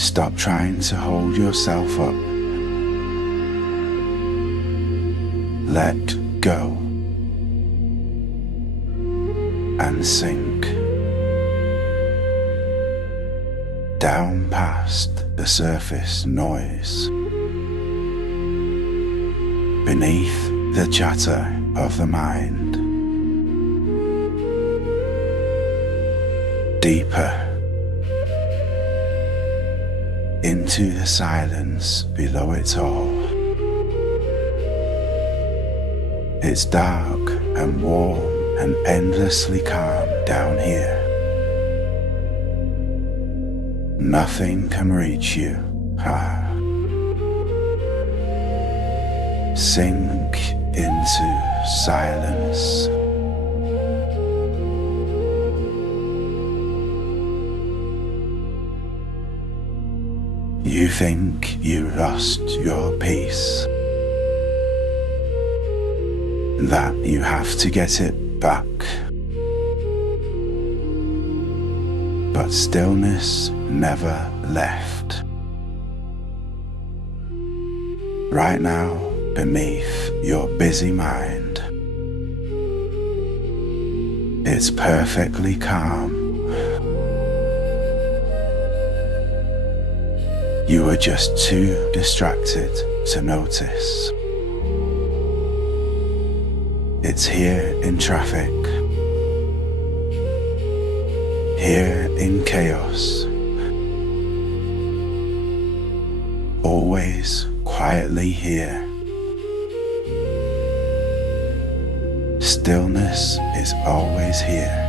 Stop trying to hold yourself up. Let go and sink down past the surface noise, beneath the chatter of the mind, deeper into the silence below it all. It's dark and warm and endlessly calm down here. Nothing can reach you. Sink into silence. You think you lost your peace, that you have to get it back. But stillness never left. Right now, beneath your busy mind, it's perfectly calm. You were just too distracted to notice. It's here in traffic, here in chaos, always quietly here. Stillness is always here.